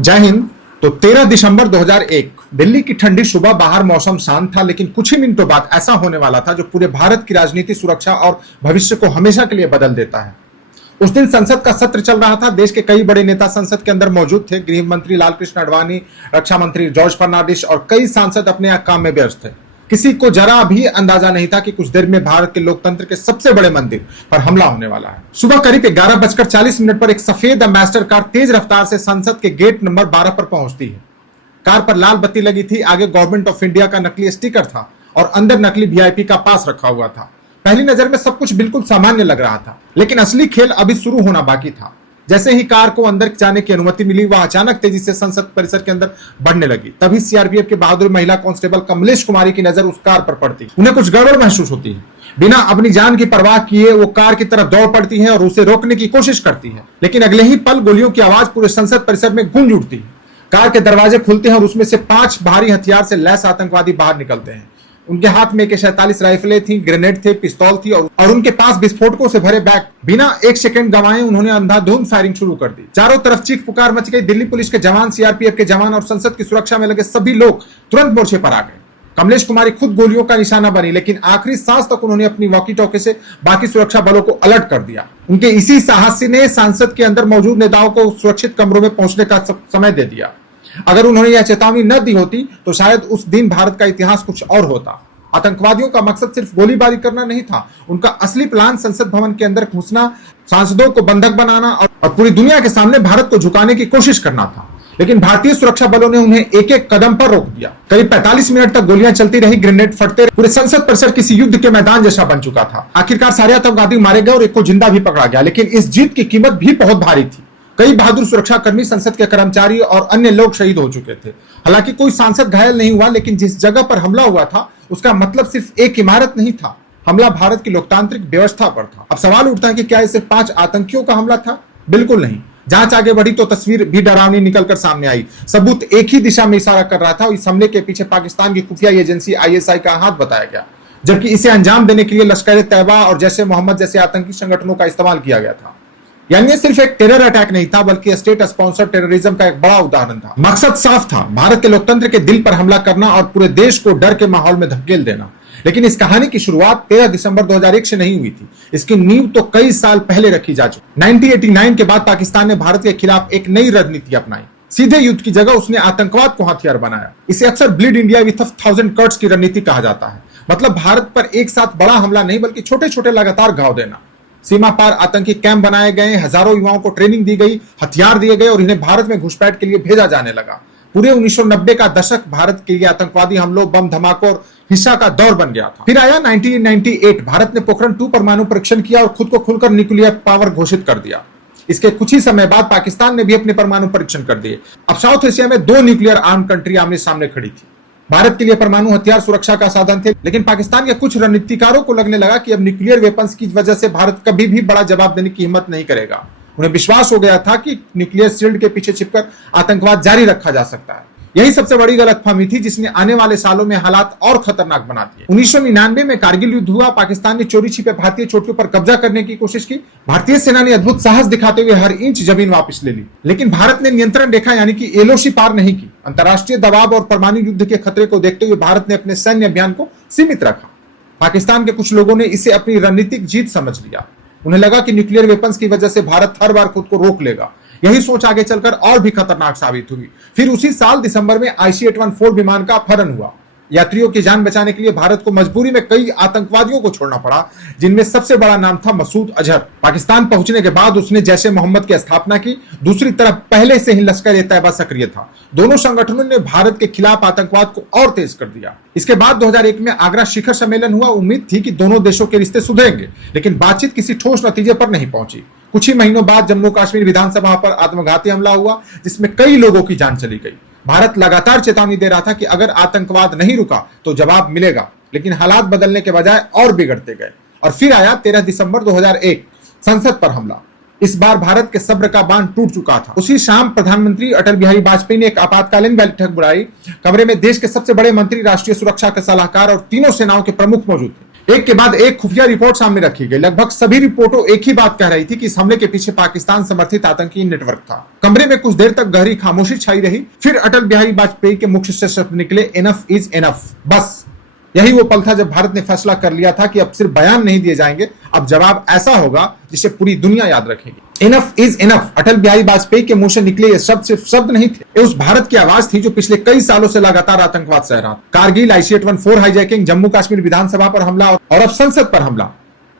जय हिंद। तो 13 दिसंबर 2001 दिल्ली की ठंडी सुबह, बाहर मौसम शांत था, लेकिन कुछ ही मिनटों बाद ऐसा होने वाला था जो पूरे भारत की राजनीति, सुरक्षा और भविष्य को हमेशा के लिए बदल देता है। उस दिन संसद का सत्र चल रहा था। देश के कई बड़े नेता संसद के अंदर मौजूद थे। गृह मंत्री लालकृष्ण आडवाणी, रक्षा मंत्री जॉर्ज फर्नांडिस और कई सांसद अपने काम में व्यस्त थे। किसी को जरा भी अंदाजा नहीं था कि कुछ देर में भारत के लोकतंत्र के सबसे बड़े मंदिर पर हमला होने वाला है। सुबह करीब 11:40 पर एक सफेद एम्बेसडर कार तेज रफ्तार से संसद के गेट नंबर 12 पर पहुंचती है। कार पर लाल बत्ती लगी थी, आगे गवर्नमेंट ऑफ इंडिया का नकली स्टिकर था और अंदर नकली वीआईपी का पास रखा हुआ था। पहली नजर में सब कुछ बिल्कुल सामान्य लग रहा था, लेकिन असली खेल अभी शुरू होना बाकी था। जैसे ही कार को अंदर जाने की अनुमति मिली, वह अचानक तेजी से संसद परिसर के अंदर बढ़ने लगी। तभी सीआरपीएफ के बहादुर महिला कांस्टेबल कमलेश कुमारी की नजर उस कार पर पड़ती। उन्हें कुछ गड़बड़ महसूस होती है। बिना अपनी जान की परवाह किए वो कार की तरफ दौड़ पड़ती है और उसे रोकने की कोशिश करती है, लेकिन अगले ही पल गोलियों की आवाज पूरे संसद परिसर में गूंज उठती है। कार के दरवाजे खुलते हैं और उसमें से 5 भारी हथियार से लैस आतंकवादी बाहर निकलते हैं। उनके हाथ में AK-47 राइफलें थी, ग्रेनेड थे, पिस्तौल थी और उनके पास विस्फोटकों से भरे बैग। बिना एक सेकंड गंवाए उन्होंने अंधाधुंध फायरिंग शुरू कर दी। चारों तरफ चीख पुकार मच गई। दिल्ली पुलिस के जवान, सीआरपीएफ के जवान और संसद की सुरक्षा में लगे सभी लोग तुरंत मोर्चे पर आ गए। कमलेश कुमारी खुद गोलियों का निशाना बनी, लेकिन आखिरी सांस तक उन्होंने अपनी वॉकी टॉकी से बाकी सुरक्षा बलों को अलर्ट कर दिया। उनके इसी साहस ने सांसद के अंदर मौजूद नेताओं को सुरक्षित कमरों में पहुंचने का समय दे दिया। अगर उन्होंने यह चेतावनी न दी होती तो शायद उस दिन भारत का इतिहास कुछ और होता। आतंकवादियों का मकसद सिर्फ गोलीबारी करना नहीं था। उनका असली प्लान संसद भवन के अंदर घुसना, सांसदों को बंधक बनाना और पूरी दुनिया के सामने भारत को झुकाने की कोशिश करना था। लेकिन भारतीय सुरक्षा बलों ने उन्हें एक एक कदम पर रोक दिया। करीब 45 मिनट तक गोलियां चलती रही, ग्रेनेड फटते रहे। पूरे संसद परिसर किसी युद्ध के मैदान जैसा बन चुका था। आखिरकार सारे आतंकवादी मारे गए और एक को जिंदा भी पकड़ा गया, लेकिन इस जीत की कीमत भी बहुत भारी थी। कई बहादुर सुरक्षाकर्मी, संसद के कर्मचारी और अन्य लोग शहीद हो चुके थे। हालांकि कोई सांसद घायल नहीं हुआ, लेकिन जिस जगह पर हमला हुआ था उसका मतलब सिर्फ एक इमारत नहीं था। हमला भारत की लोकतांत्रिक व्यवस्था पर था। अब सवाल उठता है कि क्या ये सिर्फ 5 आतंकियों का हमला था? बिल्कुल नहीं। जांच आगे बढ़ी तो तस्वीर भी डरावनी निकलकर सामने आई। सबूत एक ही दिशा में इशारा कर रहा था। इस हमले के पीछे पाकिस्तान की खुफिया एजेंसी ISI का हाथ बताया गया, जबकि इसे अंजाम देने के लिए लश्कर-ए-तैयबा और जैश-ए-मोहम्मद जैसे आतंकी संगठनों का इस्तेमाल किया गया था। यानी सिर्फ एक टेरर अटैक नहीं था, बल्कि स्टेट स्पॉन्सर टेररिज्म का एक बड़ा उदाहरण था। मकसद साफ था, भारत के लोकतंत्र के दिल पर हमला करना और पूरे देश को डर के माहौल में धकेल देना। लेकिन इस कहानी की शुरुआत 13 दिसंबर 2001 से नहीं हुई थी। इसकी नींव तो कई साल पहले रखी जा चुकी। 1989 के बाद पाकिस्तान ने भारत के खिलाफ एक नई रणनीति अपनाई। सीधे युद्ध की जगह उसने आतंकवाद को हथियार बनाया। इसे अक्सर ब्लीड इंडिया विथ 1000 कट्स की रणनीति कहा जाता है। मतलब भारत पर एक साथ बड़ा हमला नहीं, बल्कि छोटे छोटे लगातार घाव देना। सीमा पार आतंकी कैंप बनाए गए, हजारों युवाओं को ट्रेनिंग दी गई, हथियार दिए गए और इन्हें भारत में घुसपैठ के लिए भेजा जाने लगा। पूरे 1990 का दशक भारत के लिए आतंकवादी हमलों, बम धमाकों और हिंसा का दौर बन गया था। फिर आया 1998। भारत ने पोखरण 2 परमाणु परीक्षण किया और खुद को खुलकर न्यूक्लियर पावर घोषित कर दिया। इसके कुछ ही समय बाद पाकिस्तान ने भी अपने परमाणु परीक्षण कर दिए। अब साउथ एशिया में 2 न्यूक्लियर आर्म कंट्री आमने सामने खड़ी थी। भारत के लिए परमाणु हथियार सुरक्षा का साधन थे, लेकिन पाकिस्तान के कुछ रणनीतिकारों को लगने लगा कि अब न्यूक्लियर वेपन्स की वजह से भारत कभी भी बड़ा जवाब देने की हिम्मत नहीं करेगा। उन्हें विश्वास हो गया था कि न्यूक्लियर शील्ड के पीछे छिपकर आतंकवाद जारी रखा जा सकता है। यही सबसे बड़ी गलतफहमी थी, जिसने आने वाले सालों में हालात और खतरनाक बना दिए। 1999 में कारगिल युद्ध हुआ। पाकिस्तान ने चोरी छिपे भारतीय चोटियों पर कब्जा करने की कोशिश की। भारतीय सेना ने अद्भुत साहस दिखाते हुए हर इंच जमीन वापस ले ली, लेकिन भारत ने नियंत्रण रेखा यानी कि LOC पार नहीं की। अंतर्राष्ट्रीय दबाव और परमाणु युद्ध के खतरे को देखते हुए भारत ने अपने सैन्य अभियान को सीमित रखा। पाकिस्तान के कुछ लोगों ने इसे अपनी रणनीतिक जीत समझ लिया। उन्हें लगा कि न्यूक्लियर वेपन्स की वजह से भारत हर बार खुद को रोक लेगा। यही सोच आगे चलकर और भी खतरनाक साबित हुई। फिर उसी साल दिसंबर में IC-814 विमान का अपहरण हुआ। यात्रियों की जान बचाने के लिए भारत को मजबूरी में कई आतंकवादियों को छोड़ना पड़ा, जिनमें सबसे बड़ा नाम था मसूद अजहर। पाकिस्तान पहुंचने के बाद उसने जैश-ए-मोहम्मद की स्थापना की। दूसरी तरफ पहले से ही लश्कर-ए-तैयबा सक्रिय था। दोनों संगठनों ने भारत के खिलाफ आतंकवाद को और तेज कर दिया। इसके बाद 2001 में आगरा शिखर सम्मेलन हुआ। उम्मीद थी कि दोनों देशों के रिश्ते सुधरेंगे, लेकिन बातचीत किसी ठोस नतीजे पर नहीं पहुंची। कुछ ही महीनों बाद जम्मू कश्मीर विधानसभा पर आत्मघाती हमला हुआ, जिसमें कई लोगों की जान चली गई। भारत लगातार चेतावनी दे रहा था कि अगर आतंकवाद नहीं रुका तो जवाब मिलेगा, लेकिन हालात बदलने के बजाय और बिगड़ते गए। और फिर आया 13 दिसंबर 2001, संसद पर हमला। इस बार भारत के सब्र का बांध टूट चुका था। उसी शाम प्रधानमंत्री अटल बिहारी वाजपेयी ने एक आपातकालीन बैठक बुलाई। कमरे में देश के सबसे बड़े मंत्री, राष्ट्रीय सुरक्षा के सलाहकार और तीनों सेनाओं के प्रमुख मौजूद थे। एक के बाद एक खुफिया रिपोर्ट सामने रखी गई। लगभग सभी रिपोर्टों एक ही बात कह रही थी कि इस हमले के पीछे पाकिस्तान समर्थित आतंकी नेटवर्क था। कमरे में कुछ देर तक गहरी खामोशी छाई रही। फिर अटल बिहारी वाजपेयी के मुख से शब्द निकले, इनफ इज इनफ। बस यही वो पल था जब भारत ने फैसला कर लिया था कि अब सिर्फ बयान नहीं दिए जाएंगे, अब जवाब ऐसा होगा जिसे पूरी दुनिया याद रखेगी। Enough is enough. Atal Bihari Vajpayee के मुंह से निकले ये शब्द सिर्फ शब्द नहीं थे, ये उस भारत की आवाज थी जो पिछले कई सालों से लगातार आतंकवाद सह रहा। कारगिल, IC-814 हाईजैकिंग, जम्मू कश्मीर विधानसभा पर हमला और अब संसद पर हमला।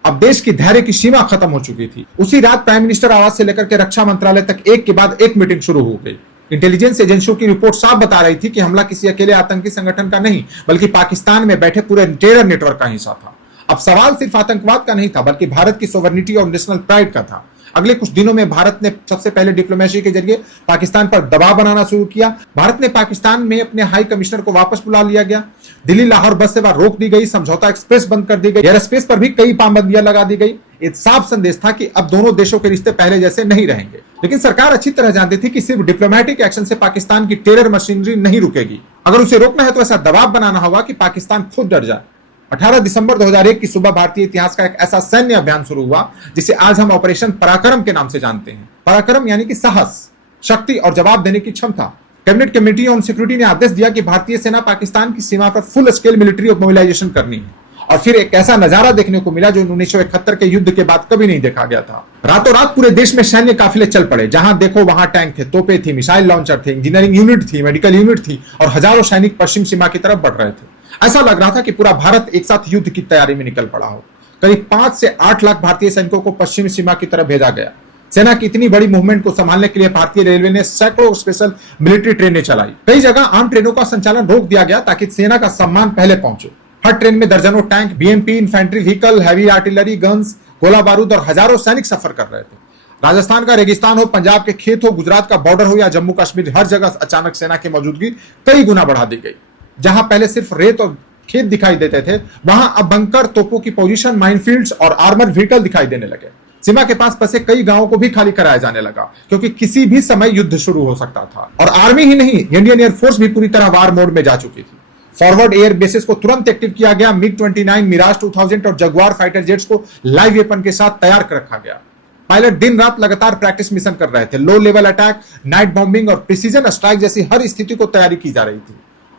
अब देश की धैर्य की सीमा खत्म हो चुकी थी। उसी रात प्राइम मिनिस्टर आवास से लेकर के रक्षा मंत्रालय तक एक के बाद एक मीटिंग शुरू हो गई। इंटेलिजेंस एजेंसियों की रिपोर्ट साफ बता रही थी कि हमला किसी अकेले आतंकी संगठन का नहीं, बल्कि पाकिस्तान में बैठे पूरे टेरर नेटवर्क का हिस्सा था। अब सवाल सिर्फ आतंकवाद का नहीं था, बल्कि भारत की सोवरेनिटी और नेशनल प्राइड का था। अगले कुछ दिनों में भारत ने सबसे पहले डिप्लोमेसी के जरिए पाकिस्तान पर दबाव बनाना शुरू किया। भारत ने पाकिस्तान में अपने हाई कमिश्नर को वापस बुला लिया गया। दिल्ली लाहौर बस सेवा रोक दी गई, समझौता एक्सप्रेस बंद कर दी गई, एयर स्पेस पर भी कई पाबंदियां लगा दी गई। एक साफ संदेश था कि अब दोनों देशों के रिश्ते पहले जैसे नहीं रहेंगे। लेकिन सरकार अच्छी तरह जानती थी कि सिर्फ डिप्लोमेटिक एक्शन से पाकिस्तान की टेरर मशीनरी नहीं रुकेगी। अगर उसे रोकना है तो ऐसा दबाव बनाना होगा कि पाकिस्तान खुद डर जाए। 18 दिसंबर 2001 की सुबह भारतीय इतिहास का एक ऐसा सैन्य अभियान शुरू हुआ जिसे आज हम ऑपरेशन पराक्रम के नाम से जानते हैं। पराक्रम यानी कि साहस, शक्ति और जवाब देने की क्षमता। कैबिनेट कमेटी ऑन सिक्योरिटी ने आदेश दिया कि भारतीय सेना पाकिस्तान की सीमा पर फुल स्केल मिलिट्री मोबिलाइजेशन करनी है। और फिर एक ऐसा नजारा देखने को मिला जो 1971 के युद्ध के बाद कभी नहीं देखा गया था। रातों रात पूरे देश में सैन्य काफिले चल पड़े। जहां देखो वहां टैंक थे, तोपे थी, मिसाइल लॉन्चर थे, इंजीनियरिंग यूनिट थी, मेडिकल यूनिट थी और हजारों सैनिक पश्चिम सीमा की तरफ बढ़ रहे थे। ऐसा लग रहा था कि पूरा भारत एक साथ युद्ध की तैयारी में निकल पड़ा हो। करीब 5 से 8 लाख भारतीय सैनिकों को पश्चिमी सीमा की तरफ भेजा गया। सेना की इतनी बड़ी मूवमेंट को संभालने के लिए भारतीय रेलवे ने सैकड़ों स्पेशल मिलिट्री ट्रेनें चलाई। कई जगह आम ट्रेनों का संचालन रोक दिया गया ताकि सेना का सम्मान पहले पहुंचे। हर ट्रेन में दर्जनों tank, BMP, infantry vehicle, heavy artillery, guns, गोला बारूद और हजारों सैनिक सफर कर रहे थे। राजस्थान का रेगिस्तान हो, पंजाब के खेत हो, गुजरात का बॉर्डर हो या जम्मू कश्मीर, हर जगह अचानक सेना की मौजूदगी कई गुना बढ़ा दी गई। जहां पहले सिर्फ रेत और खेत दिखाई देते थे, वहां अब बंकर, तोपों की पोजीशन, माइनफील्ड्स और आर्मर व्हीकल दिखाई देने लगे। सीमा के पास बसे कई गांवों को भी खाली कराया जाने लगा, क्योंकि किसी भी समय युद्ध शुरू हो सकता था। और आर्मी ही नहीं, इंडियन एयरफोर्स भी पूरी तरह वार मोड में जा चुकी थी। फॉरवर्ड एयर बेसिस को तुरंत एक्टिव किया गया। MiG-29, मिराज 2000 और जगुआर फाइटर जेट्स को लाइव वेपन के साथ तैयार कर रखा गया। पायलट दिन रात लगातार प्रैक्टिस मिशन कर रहे थे। Low level attack, night bombing और प्रिसीजन स्ट्राइक जैसी हर स्थिति को तैयारी की जा रही थी।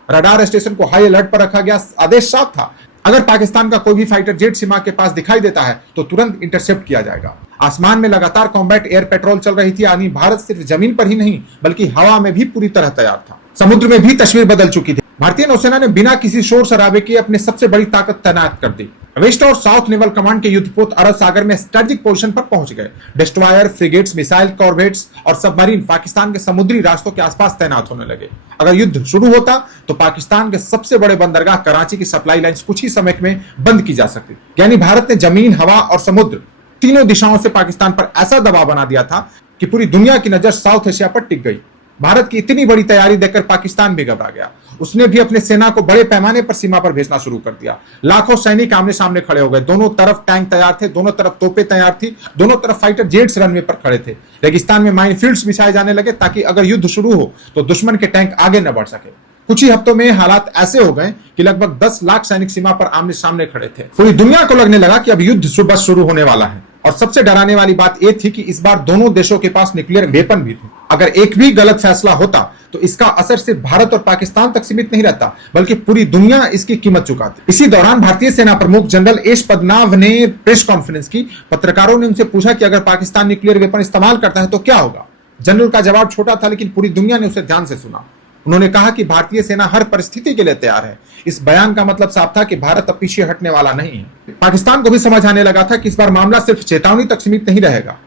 रडार स्टेशन को हाई अलर्ट पर रखा गया। आदेश साफ था, अगर पाकिस्तान का कोई भी फाइटर जेट सीमा के पास दिखाई देता है तो तुरंत इंटरसेप्ट किया जाएगा। आसमान में लगातार कॉम्बैट एयर पेट्रोल चल रही थी, यानी भारत सिर्फ जमीन पर ही नहीं बल्कि हवा में भी पूरी तरह तैयार था। समुद्र में भी तस्वीर बदल चुकी थी। भारतीय नौसेना ने बिना किसी शोर शराबे के अपने सबसे बड़ी ताकत तैनात कर दी। वेस्ट और साउथ नेवल कमांड के युद्धपोत अरब सागर में स्ट्रेटेजिक पोजीशन पर पहुंच गए। डिस्ट्रॉयर, फ्रिगेट्स, मिसाइल कॉर्वेट्स और सबमरीन पाकिस्तान के समुद्री रास्तों के आसपास तैनात होने लगे। अगर युद्ध शुरू होता तो पाकिस्तान के सबसे बड़े बंदरगाह कराची की सप्लाई लाइंस कुछ ही समय में बंद की जा सकती। यानी भारत ने जमीन, हवा और समुद्र तीनों दिशाओं से पाकिस्तान पर ऐसा दबाव बना दिया था कि पूरी दुनिया की नजर साउथ एशिया पर टिक गई। भारत की इतनी बड़ी तैयारी देखकर पाकिस्तान भी घबरा गया। उसने भी अपने सेना को बड़े पैमाने पर सीमा पर भेजना शुरू कर दिया। लाखों सैनिक आमने सामने खड़े हो गए। दोनों तरफ टैंक तैयार थे, दोनों तरफ तोपें तैयार थी, दोनों तरफ फाइटर जेट्स रनवे पर खड़े थे। रेगिस्तान में माइनफील्ड्स बिछाए जाने लगे ताकि अगर युद्ध शुरू हो तो दुश्मन के टैंक आगे न बढ़ सके। कुछ ही हफ्तों में हालात ऐसे हो गए कि लगभग 10 लाख सैनिक सीमा पर आमने सामने खड़े थे। पूरी दुनिया को लगने लगा कि अब युद्ध बस शुरू होने वाला है। और सबसे डराने वाली बात यह थी कि इस बार दोनों देशों के पास न्यूक्लियर वेपन भी थे। अगर एक भी गलत फैसला होता तो इसका असर सिर्फ भारत और पाकिस्तान तक सीमित नहीं रहता, बल्कि पूरी दुनिया इसकी कीमत चुकाती। इसी दौरान भारतीय सेना प्रमुख जनरल एस पद्मनाभ ने प्रेस कॉन्फ्रेंस की। पत्रकारों ने उनसे पूछा कि अगर पाकिस्तान न्यूक्लियर वेपन इस्तेमाल करता है तो क्या होगा। जनरल का जवाब छोटा था, लेकिन पूरी दुनिया ने उसे ध्यान से सुना। उन्होंने कहा कि भारतीय सेना हर परिस्थिति के लिए तैयार है। इस बयान का मतलब साफ था कि भारत अब पीछे हटने वाला नहीं है। पाकिस्तान को भी समझ आने लगा था कि इस बार मामला सिर्फ चेतावनी तक सीमित नहीं रहेगा।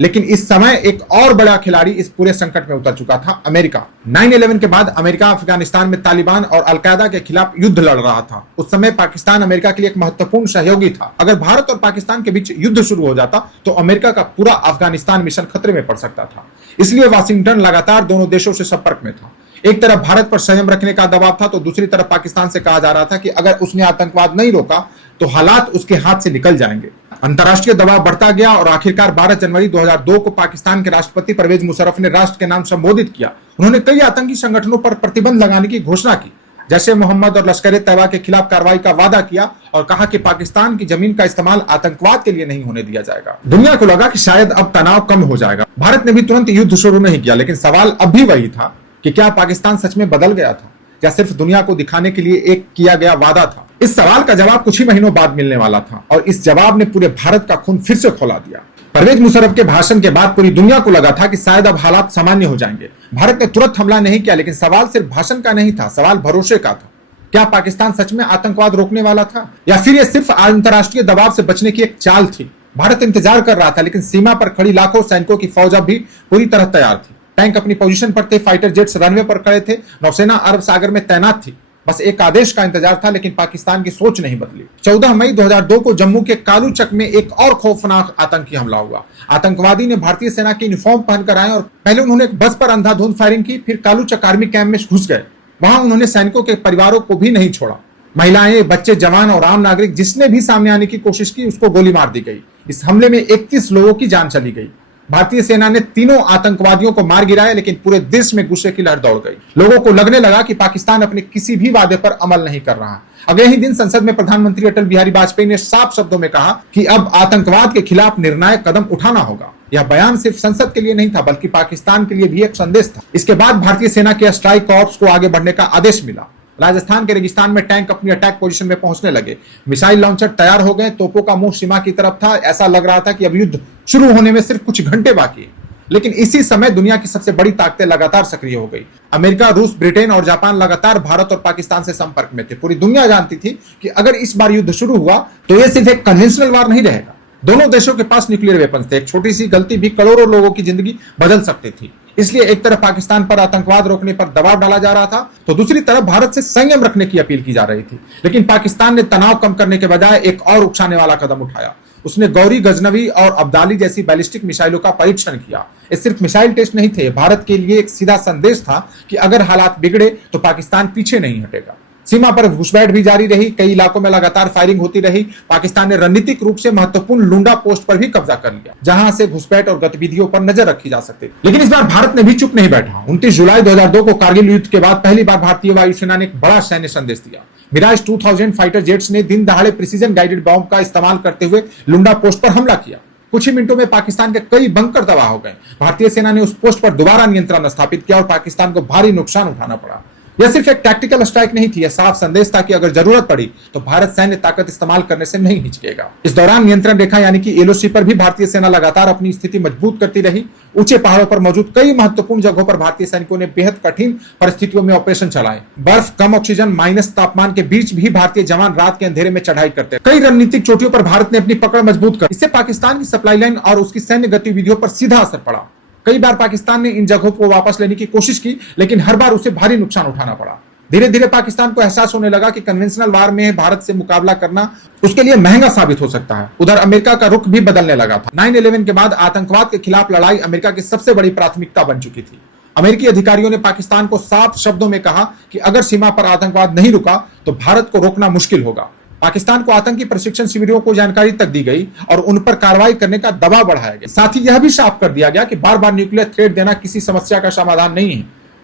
लेकिन इस समय एक और बड़ा खिलाड़ी इस पूरे संकट में उतर चुका था, अमेरिका। 9/11 के बाद अमेरिका अफगानिस्तान में तालिबान और अलकायदा के खिलाफ युद्ध लड़ रहा था। उस समय पाकिस्तान अमेरिका के लिए एक महत्वपूर्ण सहयोगी था। अगर भारत और पाकिस्तान के बीच युद्ध शुरू हो जाता तो अमेरिका का पूरा अफगानिस्तान मिशन खतरे में पड़ सकता था। इसलिए वाशिंगटन लगातार दोनों देशों से संपर्क में था। एक तरफ भारत पर संयम रखने का दबाव था तो दूसरी तरफ पाकिस्तान से कहा जा रहा था कि अगर उसने आतंकवाद नहीं रोका तो हालात उसके हाथ से निकल जाएंगे। अंतर्राष्ट्रीय दबाव बढ़ता गया और आखिरकार 12 जनवरी 2002 को पाकिस्तान के राष्ट्रपति परवेज मुशर्रफ ने राष्ट्र के नाम संबोधित किया। उन्होंने कई आतंकी संगठनों पर प्रतिबंध लगाने की घोषणा की। जैसे मोहम्मद और लश्कर तैयबा के खिलाफ कार्रवाई का वादा किया और कहा कि पाकिस्तान की जमीन का इस्तेमाल आतंकवाद के लिए नहीं होने दिया जाएगा। दुनिया को लगा कि शायद अब तनाव कम हो जाएगा। भारत ने भी तुरंत युद्ध शुरू नहीं किया, लेकिन सवाल अब भी वही था कि क्या पाकिस्तान सच में बदल गया था या सिर्फ दुनिया को दिखाने के लिए एक किया गया वादा था। इस सवाल का जवाब कुछ ही महीनों बाद मिलने वाला था और इस जवाब ने पूरे भारत का खून फिर से खौला दिया। परवेज मुशर्रफ के भाषण के बाद पूरी दुनिया को लगा था कि शायद अब हालात सामान्य हो जाएंगे। भारत ने तुरंत हमला नहीं किया, लेकिन सवाल सिर्फ भाषण का नहीं था, सवाल भरोसे का था। क्या पाकिस्तान सच में आतंकवाद रोकने वाला था या फिर यह सिर्फ अंतर्राष्ट्रीय दबाव से बचने की एक चाल थी। भारत इंतजार कर रहा था, लेकिन सीमा पर खड़ी लाखों सैनिकों की फौज भी पूरी तरह तैयार थी। टैंक अपनी पोजीशन पर थे, फाइटर जेट्स रनवे पर खड़े थे, नौसेना अरब सागर में तैनात थी। बस एक आदेश का इंतजार था, लेकिन पाकिस्तान की सोच नहीं बदली। 14 मई 2002 को जम्मू के कालूचक में एक और खौफनाक आतंकी हमला हुआ। आतंकवादी ने भारतीय सेना की यूनिफॉर्म पहनकर आए और पहले उन्होंने एक बस पर अंधाधुंध फायरिंग की, फिर कालूचक आर्मी कैंप में घुस गए। वहां उन्होंने सैनिकों के परिवारों को भी नहीं छोड़ा। महिलाएं, बच्चे, जवान और आम नागरिक जिसने भी सामने आने की कोशिश की उसको गोली मार दी गई। इस हमले में 31 लोगों की जान चली गई। भारतीय सेना ने तीनों आतंकवादियों को मार गिराया, लेकिन पूरे देश में गुस्से की लहर दौड़ गई। लोगों को लगने लगा कि पाकिस्तान अपने किसी भी वादे पर अमल नहीं कर रहा। अगले ही दिन संसद में प्रधानमंत्री अटल बिहारी वाजपेयी ने साफ शब्दों में कहा कि अब आतंकवाद के खिलाफ निर्णायक कदम उठाना होगा। यह बयान सिर्फ संसद के लिए नहीं था, बल्कि पाकिस्तान के लिए भी एक संदेश था। इसके बाद भारतीय सेना के स्ट्राइक कॉर्प्स को आगे बढ़ने का आदेश मिला। राजस्थान के रेगिस्तान में टैंक अपनी अटैक पोजीशन में पहुंचने लगे। मिसाइल लॉन्चर तैयार हो गए। तोपों का मुंह सीमा की तरफ था। ऐसा लग रहा था कि अब युद्ध शुरू होने में सिर्फ कुछ घंटे बाकी है। लेकिन इसी समय दुनिया की सबसे बड़ी ताकतें लगातार सक्रिय हो गई। अमेरिका, रूस, ब्रिटेन और जापान लगातार भारत और पाकिस्तान से संपर्क में थे। पूरी दुनिया जानती थी कि अगर इस बार युद्ध शुरू हुआ तो यह सिर्फ एक कन्वेंशनल वार नहीं रहेगा। दोनों देशों के पास न्यूक्लियर वेपन्स थे। एक छोटी सी गलती भी करोड़ों लोगों की जिंदगी बदल सकती थी। इसलिए एक तरफ पाकिस्तान पर आतंकवाद रोकने पर दबाव डाला जा रहा था, तो दूसरी तरफ भारत से संयम रखने की अपील की जा रही थी। लेकिन पाकिस्तान ने तनाव कम करने के बजाय एक और उकसाने वाला कदम उठाया। उसने गौरी, गजनवी और अब्दाली जैसी बैलिस्टिक मिसाइलों का परीक्षण किया। ये सिर्फ मिसाइल टेस्ट नहीं थे, भारत के लिए एक सीधा संदेश था कि अगर हालात बिगड़े तो पाकिस्तान पीछे नहीं हटेगा। सीमा पर घुसपैठ भी जारी रही। कई इलाकों में लगातार फायरिंग होती रही। पाकिस्तान ने रणनीतिक रूप से महत्वपूर्ण लुंडा पोस्ट पर भी कब्जा कर लिया, जहां से घुसपैठ और गतिविधियों पर नजर रखी जा सकती। लेकिन इस बार भारत ने भी चुप नहीं बैठा। 29 जुलाई 2002 को कारगिल युद्ध के बाद पहली बार भारतीय वायुसेना ने एक बड़ा सैन्य संदेश दिया। मिराज 2000 फाइटर जेट्स ने दिन दहाड़े प्रिसीजन गाइडेड बॉम्ब का इस्तेमाल करते हुए लुंडा पोस्ट पर हमला किया। कुछ ही मिनटों में पाकिस्तान के कई बंकर तबाह हो गए। भारतीय सेना ने उस पोस्ट पर दोबारा नियंत्रण स्थापित किया और पाकिस्तान को भारी नुकसान उठाना पड़ा। यह सिर्फ एक टैक्टिकल स्ट्राइक नहीं थी, यह साफ संदेश था कि अगर जरूरत पड़ी तो भारत सैन्य ताकत इस्तेमाल करने से नहीं हिचकेगा। इस दौरान नियंत्रण रेखा यानी कि एलओसी पर भी भारतीय सेना लगातार अपनी स्थिति मजबूत करती रही। ऊंचे पहाड़ों पर मौजूद कई महत्वपूर्ण जगहों पर भारतीय सैनिकों ने बेहद कठिन परिस्थितियों में ऑपरेशन चलाए। बर्फ, कम ऑक्सीजन, माइनस तापमान के बीच भी भारतीय जवान रात के अंधेरे में चढ़ाई करते। कई रणनीतिक चोटियों पर भारत ने अपनी पकड़ मजबूत कर। इससे पाकिस्तान की सप्लाई लाइन और उसकी सैन्य गतिविधियों पर सीधा असर पड़ा। कई बार पाकिस्तान ने इन जगहों को वापस लेने की कोशिश की, लेकिन हर बार उसे भारी नुकसान उठाना पड़ा। धीरे धीरे पाकिस्तान को एहसास होने लगा कि कन्वेंशनल वार में भारत से मुकाबला करना उसके लिए महंगा साबित हो सकता है। उधर अमेरिका का रुख भी बदलने लगा था। 9/11 के बाद आतंकवाद के खिलाफ लड़ाई अमेरिका की सबसे बड़ी प्राथमिकता बन चुकी थी। अमेरिकी अधिकारियों ने पाकिस्तान को साफ शब्दों में कहा कि अगर सीमा पर आतंकवाद नहीं रुका तो भारत को रोकना मुश्किल होगा। पाकिस्तान को आतंकी प्रशिक्षण शिविरों को जानकारी तक दी गई और उन पर कार्रवाई करने का दबाव बढ़ाया गया। साथ ही यह भी साफ कर दिया गया कि बार बार न्यूक्लियर थ्रेट देना किसी समस्या का समाधान नहीं है।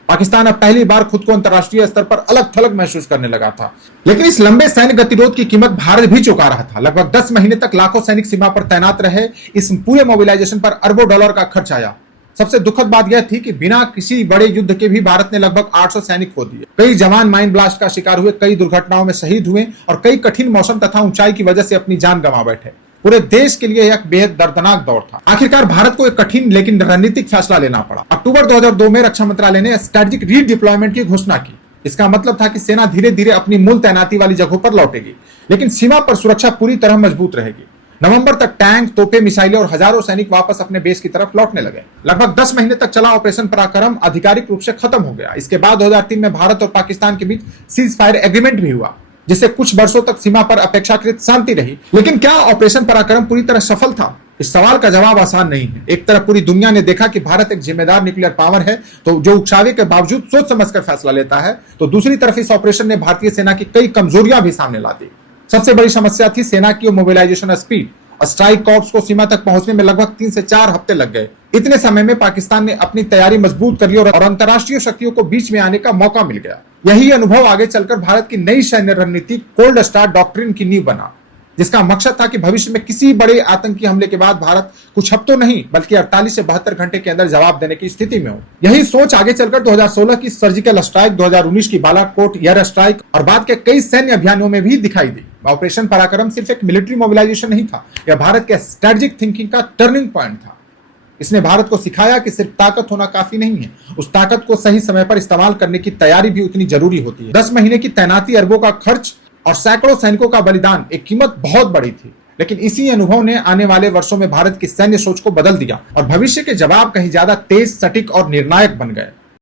पाकिस्तान अब पहली बार खुद को अंतर्राष्ट्रीय स्तर पर अलग थलग महसूस करने लगा था। लेकिन इस लंबे सैन्य गतिरोध की कीमत भारत भी चुका रहा था। लगभग 10 महीने तक लाखों सैनिक सीमा पर तैनात रहे। इस पूरे मोबिलाइजेशन पर अरबों डॉलर का खर्च आया। सबसे दुखद बात यह थी कि बिना किसी बड़े युद्ध के भी भारत ने लगभग 800 सैनिक खो दिए। कई जवान माइन ब्लास्ट का शिकार हुए, कई दुर्घटनाओं में शहीद हुए और कई कठिन मौसम तथा ऊंचाई की वजह से अपनी जान गंवा बैठे। पूरे देश के लिए एक बेहद दर्दनाक दौर था। आखिरकार भारत को एक कठिन लेकिन रणनीतिक फैसला लेना पड़ा। अक्टूबर 2002 में रक्षा मंत्रालय ने स्ट्रेटेजिक रीडिप्लॉयमेंट की घोषणा की। इसका मतलब था कि सेना धीरे धीरे अपनी मूल तैनाती वाली जगहों पर लौटेगी, लेकिन सीमा पर सुरक्षा पूरी तरह मजबूत रहेगी। नवंबर तक टैंक, तोपे, मिसाइलें और हजारों सैनिक वापस अपने बेस की तरफ लौटने लगे। लगभग 10 महीने तक चला ऑपरेशन पराक्रम आधिकारिक रूप से खत्म हो गया। इसके बाद 2003 में भारत और पाकिस्तान के बीच सीज फायर एग्रीमेंट भी हुआ, जिससे कुछ वर्षों तक सीमा पर अपेक्षाकृत शांति रही। लेकिन क्या ऑपरेशन पराक्रम पूरी तरह सफल था? इस सवाल का जवाब आसान नहीं है। एक तरफ पूरी दुनिया ने देखा कि भारत एक जिम्मेदार न्यूक्लियर पावर है, तो जो उकसावे के बावजूद सोच समझकर फैसला लेता है, तो दूसरी तरफ इस ऑपरेशन ने भारतीय सेना की कई कमजोरियां भी सामने ला दी। सबसे बड़ी समस्या थी सेना की मोबिलाइजेशन स्पीड। स्ट्राइक कॉर्प्स को सीमा तक पहुंचने में लगभग 3 से 4 हफ्ते लग गए। इतने समय में पाकिस्तान ने अपनी तैयारी मजबूत कर ली और अंतर्राष्ट्रीय शक्तियों को बीच में आने का मौका मिल गया। यही अनुभव आगे चलकर भारत की नई सैन्य रणनीति कोल्ड स्टार डॉक्ट्रिन की नींव बना, जिसका मकसद था कि भविष्य में किसी बड़े आतंकी हमले के बाद भारत कुछ हफ्तों नहीं बल्कि 48 से 72 घंटे के अंदर जवाब देने की स्थिति में हो। यही सोच आगे चलकर 2016 की सर्जिकल स्ट्राइक, 2019 की बालाकोट एयर स्ट्राइक और बाद के कई सैन्य अभियानों में भी दिखाई दी। ऑपरेशन पराक्रम सिर्फ एक मिलिट्री मोबिलाइजेशन नहीं था, यह भारत के स्ट्रेटेजिक थिंकिंग का टर्निंग पॉइंट था। इसने भारत को सिखाया कि सिर्फ ताकत होना काफी नहीं है, उस ताकत को सही समय पर इस्तेमाल करने की तैयारी भी उतनी जरूरी होती है। 10 महीने की तैनाती, अरबों का खर्च और सैकड़ों सैनिकों का बलिदान, एक कीमत बहुत बड़ी थी। लेकिन इसी अनुभव ने आने वाले वर्षों में भारत की सैन्य सोच को बदल दिया और भविष्य के जवाब कहीं ज्यादा तेज, सटीक और निर्णायक बन गए।